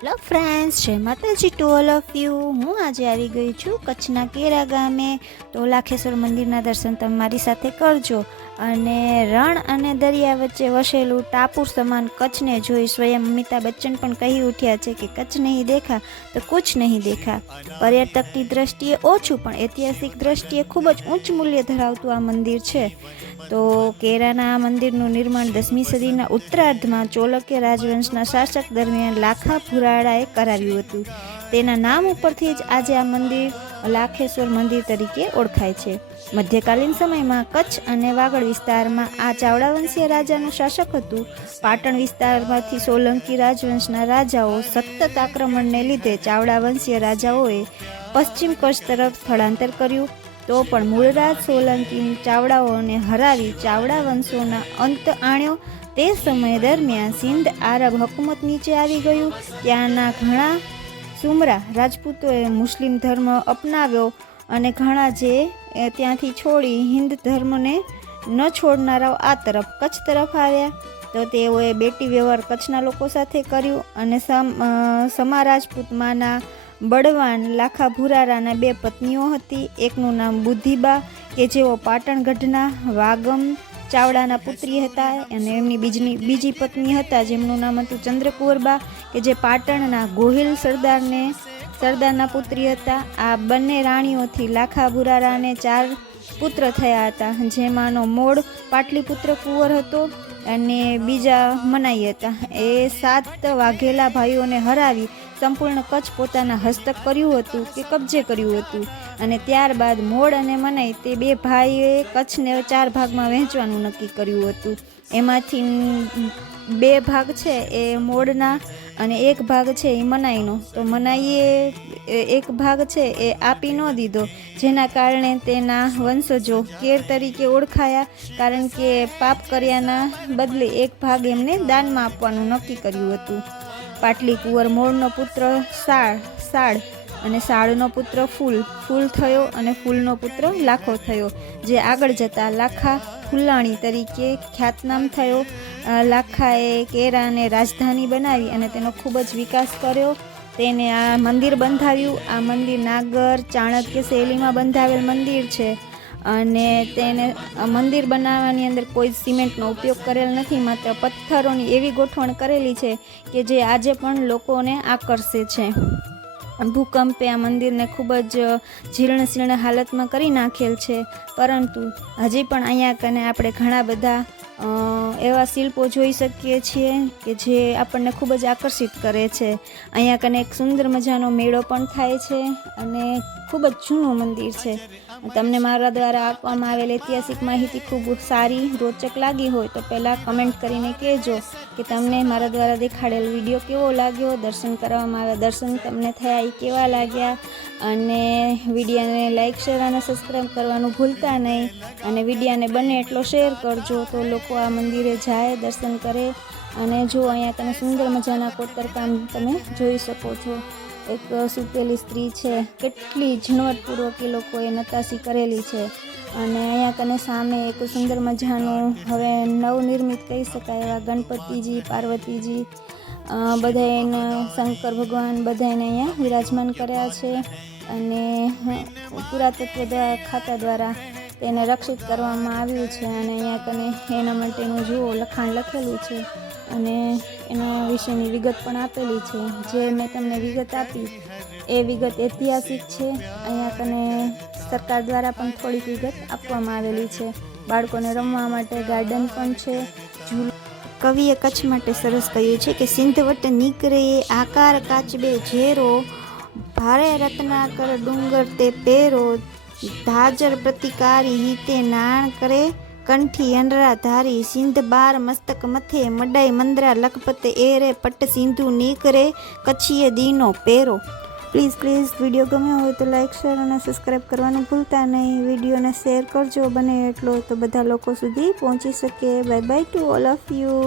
Hello friends, જય માતાજી to all of you. હું આજે આવી ગઈ છું કચ્છના કેરા ગામે. તો લાખેશ્વર મંદિરના દર્શન તમે મારી સાથે કરજો. અને રણ અને દરિયા વચ્ચે વસેલું ટાપુ સમાન કચ્છને જોઈ સ્વયં અમિતાભ બચ્ચન પણ કહી ઉઠ્યા છે કે કચ્છ નહીં દેખા તો કુછ નહીં દેખા. પર્યટકની દ્રષ્ટિએ ઓછું પણ ઐતિહાસિક દ્રષ્ટિએ ખૂબ જ ઉચ્ચ મૂલ્ય ધરાવતું આ મંદિર છે. તો કેરાના આ મંદિરનું નિર્માણ 10મી સદીના ઉત્તરાર્ધમાં ચોલક્ય રાજવંશના શાસક દરમિયાન લાખા ભુરાડાએ કરાવ્યું હતું. તેના નામ ઉપરથી જ આજે આ મંદિર લાખેશ્વર મંદિર તરીકે ઓળખાય છે. મધ્યકાલીન સમયમાં કચ્છ અને વાગડ વિસ્તારમાં આ ચાવડા વંશીય રાજાનું શાસક હતું. પાટણ વિસ્તારમાંથી સોલંકી રાજવંશના રાજાઓ સતત આક્રમણને લીધે ચાવડા વંશીય રાજાઓએ પશ્ચિમ કચ્છ તરફ સ્થળાંતર કર્યું. તો પણ મૂળરાજ સોલંકી ચાવડાઓને હરાવી ચાવડા વંશોના અંત આણ્યો. તે સમય દરમિયાન સિંધ આરબ હકુમત નીચે આવી ગયું. ત્યાંના ઘણા સુમરા રાજપૂતોએ મુસ્લિમ ધર્મ અપનાવ્યો અને ઘણા જે ત્યાંથી છોડી હિન્દ ધર્મને ન છોડનારાઓ આ તરફ કચ્છ તરફ આવ્યા. તો તેઓએ બેટી વ્યવહાર કચ્છના લોકો સાથે કર્યું અને સમા રાજપૂતમાંના બળવાન લાખા ભુરારાના 2 પત્નીઓ હતી. એકનું નામ બુદ્ધિબા કે જેઓ પાટણગઢના વાગમ ચાવડાના પુત્રી હતા, અને એમની બીજી પત્ની હતા જેમનું નામ હતું ચંદ્રકુંવરબા કે જે પાટણના ગોહિલ સરદારના પુત્રી હતા. આ બંને રાણીઓથી લાખા ભુરારાને 4 પુત્ર થયા હતા, જેમાંનો મોડ પાટલીપુત્ર કુંવર હતો અને બીજા મનાઈ હતા. એ 7 વાઘેલા ભાઈઓને હરાવી સંપૂર્ણ કચ્છ પોતાના હસ્તક કર્યું હતું કે કબજે કર્યું હતું. અને ત્યારબાદ મોડ અને મનાઈ તે 2 ભાઈઓએ કચ્છને 4 ભાગમાં વહેંચવાનું નક્કી કર્યું હતું. એમાંથી 2 ભાગ છે એ મોડના અને 1 ભાગ છે એ મનાઈનો. તો મનાઈએ 1 ભાગ છે એ આપી ન દીધો, જેના કારણે તેના વંશજો કેર તરીકે ઓળખાયા, કારણ કે પાપ કર્યાના બદલે 1 ભાગ એમને દાનમાં આપવાનું નક્કી કર્યું હતું. પાટલી કુંવર મોળનો પુત્ર સાળ અને સાળનો પુત્ર ફૂલ થયો અને ફૂલનો પુત્ર લાખો થયો, જે આગળ જતા લાખા ફુલાણી તરીકે ખ્યાતનામ થયો. લાખાએ કેરાને રાજધાની બનાવી અને તેનો ખૂબ જ વિકાસ કર્યો. તેને આ મંદિર બંધાવ્યું. આ મંદિર નાગર ચાણક્ય શૈલીમાં બંધાવેલ મંદિર છે અને તેને મંદિર બનાવવાની અંદર કોઈ સિમેન્ટનો ઉપયોગ કરેલ નથી, માત્ર પથ્થરોની એવી ગોઠવણ કરેલી છે કે જે આજે પણ લોકોને આકર્ષે છે. ભૂકંપે આ મંદિરને ખૂબ જ જીર્ણ હાલતમાં કરી નાખેલ છે, પરંતુ હજી પણ અહીંયા કને આપણે ઘણા બધા એવા શિલ્પો જોઈ શકીએ છીએ કે જે આપણને ખૂબ જ આકર્ષિત કરે છે. અહીંયા કને એક સુંદર મજાનો મેળો પણ થાય છે અને ખૂબ જ જૂનું મંદિર છે. તમને મારા દ્વારા આપવામાં આવેલ ઐતિહાસિક માહિતી ખૂબ સારી રોચક લાગી હોય તો પહેલાં કમેન્ટ કરીને કહેજો કે તમને મારા દ્વારા દેખાડેલ વિડીયો કેવો લાગ્યો, દર્શન કરવામાં આવ્યા, દર્શન તમને થયા એ કેવા લાગ્યા. અને વિડીયોને લાઇક, શેર અને સબસ્ક્રાઈબ કરવાનું ભૂલતા નહીં. અને વિડીયોને બને એટલો શેર કરજો તો લોકો આ મંદિરે જાય, દર્શન કરે. અને જો અહીંયા તમે સુંદર મજાના કોતરકામ તમે જોઈ શકો છો. એક સૂતેલી સ્ત્રી છે, કેટલી ઝીણવટપૂર્વક એ લોકોએ નતાશી કરેલી છે. અને અહીંયા કને સામે એક સુંદર મજાનું હવે નવનિર્મિત કહી શકાય એવા ગણપતિજી, પાર્વતીજી બધાને, શંકર ભગવાન બધાને અહીંયા વિરાજમાન કર્યા છે. અને પુરાતત્વ ખાતા દ્વારા તેને રક્ષિત કરવામાં આવ્યું છે. અને અહીંયા કને એના માટેનું જુઓ લખાણ લખેલું છે અને એના વિશેની વિગત પણ આપેલી છે. જે મેં તમને વિગત આપી એ વિગત ઐતિહાસિક છે. અહીંયા કને સરકાર દ્વારા પણ થોડીક વિગત આપવામાં આવેલી છે. બાળકોને રમવા માટે ગાર્ડન પણ છે. કવિએ કચ્છ માટે સરસ કહ્યું છે કે સિંધવટ નીકળે આકાર કાચબે ઝેરો, ભારે રત્નાકર ડુંગર તે પેરો, ધાજર પ્રતિકારી હિતે નાણ કરે, કંઠી અનરા ધારી સિંધ બાર મસ્તક મથે, મડાઈ મંદરા લખપત એરે પટ સિંધુ નીકરે, કચ્છીએ દીનો પેરો. પ્લીઝ વિડીયો ગમ્યો હોય તો લાઇક, શેર અને સબસ્ક્રાઈબ કરવાનું ભૂલતા નહીં. વિડીયોને શેર કરજો બને એટલો તો બધા લોકો સુધી પહોંચી શકે. Bye bye to all of you.